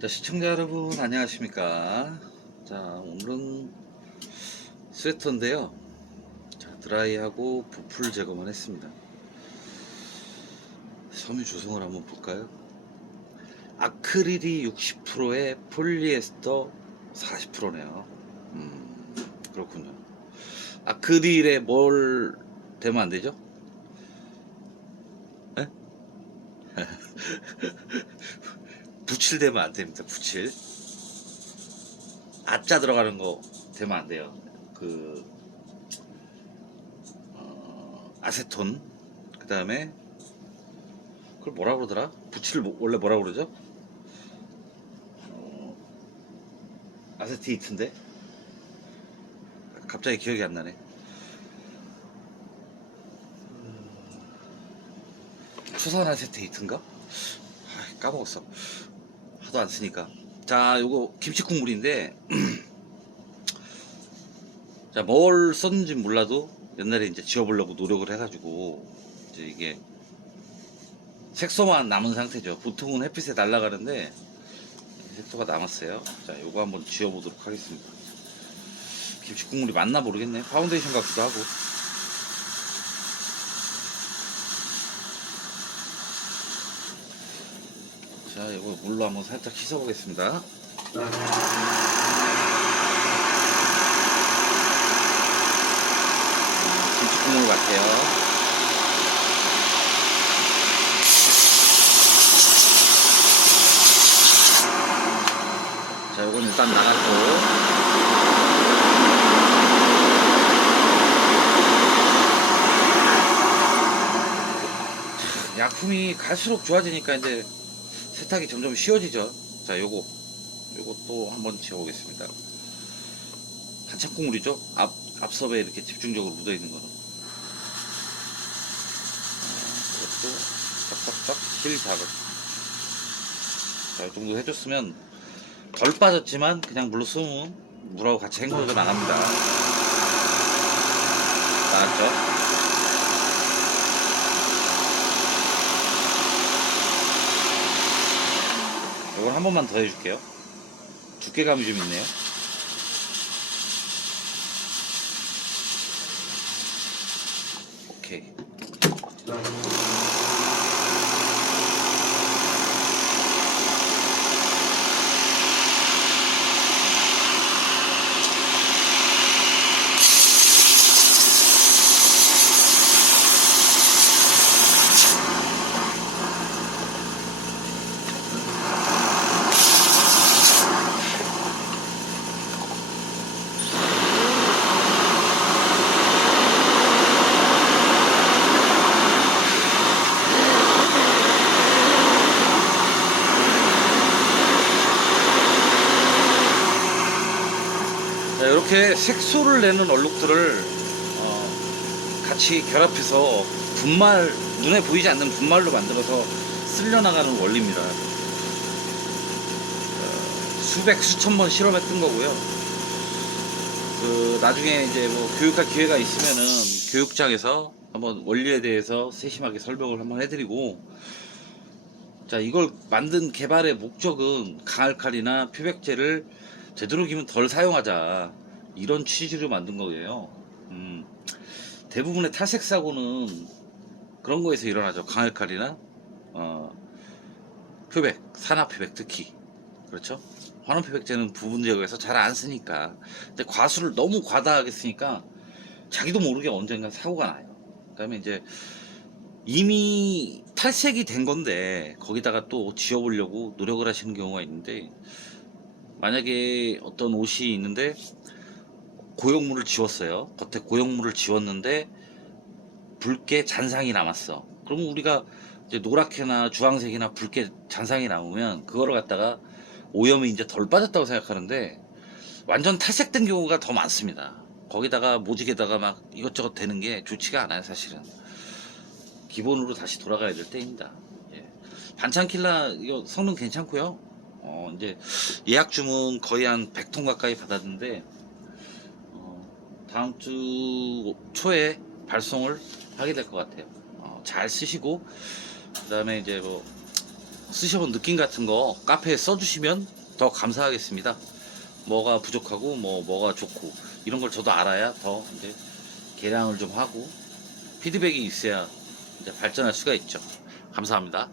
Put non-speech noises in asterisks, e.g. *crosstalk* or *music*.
자, 시청자 여러분 안녕하십니까? 자, 오늘은 스웨터인데요. 자, 드라이하고 부풀 제거만 했습니다. 섬유 조성을 한번 볼까요? 아크릴이 60%에 폴리에스터 40%네요. 음, 그렇군요. 아크릴에 뭘 대면 안 되죠? *laughs* 에? 부칠 되면 안 됩니다. 부칠. 아자 들어가는 거 되면 안 돼요. 그 어, 아세톤 그 다음에 그걸 뭐라 그러더라? 부칠 뭐- 원래 뭐라 그러죠? 어, 아세테이트인데 갑자기 기억이 안 나네. 추산 아세테이트인가? 아, 까먹었어. 하도 안 쓰니까. 자, 요거 김치 국물인데, *clears throat* 자, 뭘 썼는지 몰라도 옛날에 이제 지워보려고 노력을 해가지고, 이제 이게 색소만 남은 상태죠. 보통은 햇빛에 날아가는데, 색소가 남았어요. 자, 요거 한번 지워보도록 하겠습니다. 김치 국물이 맞나 모르겠네. 파운데이션 같기도 하고. 자, 이거 물로 한번 살짝 씻어보겠습니다. 음, 김치 국물 같아요. 자, 이건 일단 나갔고. 약품이 갈수록 좋아지니까 이제 세탁이 점점 쉬워지죠. 자, 요거, 요것도 한번 지워보겠습니다. 한참 국물이죠. 앞, 앞섭에 이렇게 집중적으로 묻어있는 거는. 아, 이것도 싹싹싹 실 작업. 자, 이 정도 해줬으면 덜 빠졌지만 그냥 물로 쓰면 물하고 같이 헹궈서 나갑니다. 나왔죠? 이걸 한 번만 더 해줄게요. 두께감이 좀 있네요. 오케이. 이렇게 색소를 내는 얼룩들을 어, 같이 결합해서 분말 눈에 보이지 않는 분말로 만들어서 쓸려나가는 원리입니다. 어, 수백 수천 번 실험했던 거고요. 그 나중에 이제 뭐 교육할 기회가 있으면은 교육장에서 한번 원리에 대해서 세심하게 설명을 한번 해드리고 자 이걸 만든 개발의 목적은 강알칼이나 표백제를 되도록이면 덜 사용하자 이런 취지로 만든 거예요. 음, 대부분의 탈색 사고는 그런 거에서 일어나죠. 강알칼이나 어, 표백, 산화 표백 특히 그렇죠. 환원 표백제는 부분 제거해서 잘 안 쓰니까 근데 과수를 너무 과다하게 쓰니까 자기도 모르게 언젠가 사고가 나요. 그다음에 이제 이미 탈색이 된 건데 거기다가 또 지워보려고 노력을 하시는 경우가 있는데 만약에 어떤 옷이 있는데 고용물을 지웠어요. 겉에 고용물을 지웠는데 붉게 잔상이 남았어. 그러면 우리가 이제 노랗게나 주황색이나 붉게 잔상이 남으면 그거를 갖다가 오염이 이제 덜 빠졌다고 생각하는데 완전 탈색된 경우가 더 많습니다. 거기다가 모직에다가 막 이것저것 되는 게 좋지가 않아요, 사실은. 기본으로 다시 돌아가야 될 때입니다. 예. 반찬 킬라 이거 성능 괜찮고요. 어, 이제 예약 주문 거의 한 100통 가까이 받았는데 어, 다음 주 초에 발송을 하게 될 것 같아요. 어, 잘 쓰시고 그다음에 이제 뭐 쓰셔본 느낌 같은 거 카페에 써주시면 더 감사하겠습니다. 뭐가 부족하고 뭐 뭐가 좋고 이런 걸 저도 알아야 더 이제 개량을 좀 하고 피드백이 있어야 이제 발전할 수가 있죠. 감사합니다.